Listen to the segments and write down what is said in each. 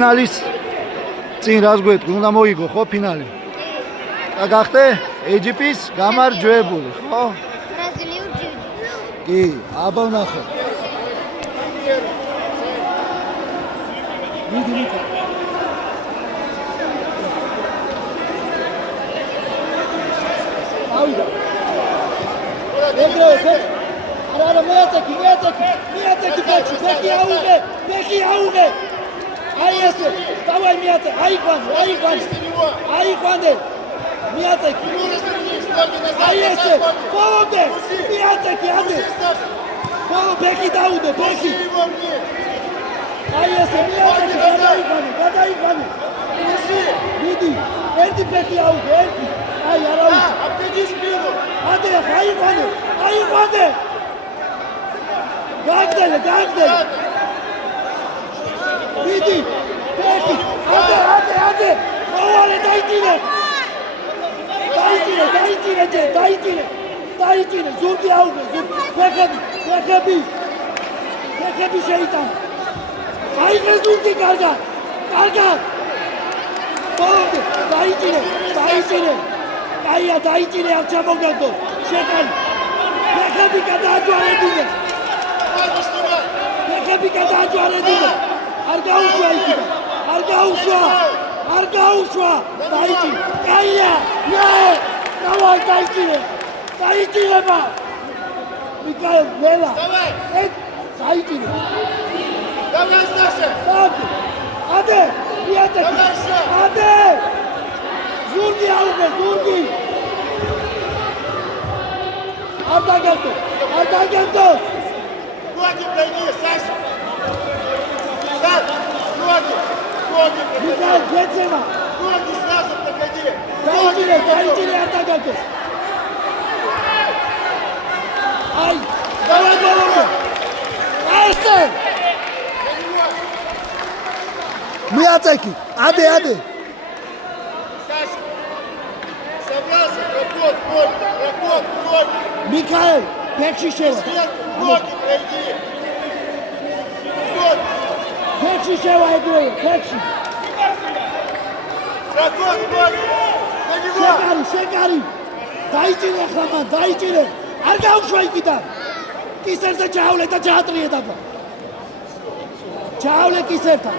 ფინალის წინ რას გვეთქვი, უნდა მოიგო ხო ფინალი? და გახდე ეჯიპის გამარჯვებული, ხო? ბრაზილიურ ჯიუჯიტსუ. კი, აბა ვნახო. მიდი. აუდა. ეგრე. არა მეაწექი, ბექი აუღე. აი ესე, დავაი მეაწე, აიყვანე. მიაწექი. აი ესე, ბოლომდე, მიაწექი, ამდე. ბოლო ბექი დაუდო, ბექი. აი ესე, მიაწექი, გადაიყვანე. მიდი, ერთი ბექი აუღე, ერთი. აი არა უშ. აპტეჯის პირო. ამდე, აიყვანე. გააგდელე. მიდი, ბექი, ამდე. მოვალე დაიჭირე. დაიჭირე, ზურგი აუღე, ფეხები შეიტან. აიღე ზურგი კარგად. ბოლომდე, დაიჭირე. კაია, დაიჭირე, არ ჩამოგდო, შეკანი. ფეხები გადააჯვარედინე. არ გაუშვა იქიდან, არ გაუშვა. დაიჭირე, კაია, დავაი დაიჭირება. მიკაელ, ველა. დაიჭირე. ადე, მიაწექი. ადე. ზურგი აუღე. არ დაგებდო. მიკაელ, გეცემა. დაიჭირე, არ დაგებდო. აი, დავაგალო. ასე. მიაწექი. ადე. მიქაელ, ბექში შევა. ბექში შევა ეგრევე, ბექში. შეკარი. დაიჭირე ხლა, დაიჭირე. არ გაუშვა იქიდან. კისერზე ჩაავლე და ჩაატრიე დაბა. ჩაავლე კისერთან.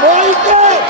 მოიგე!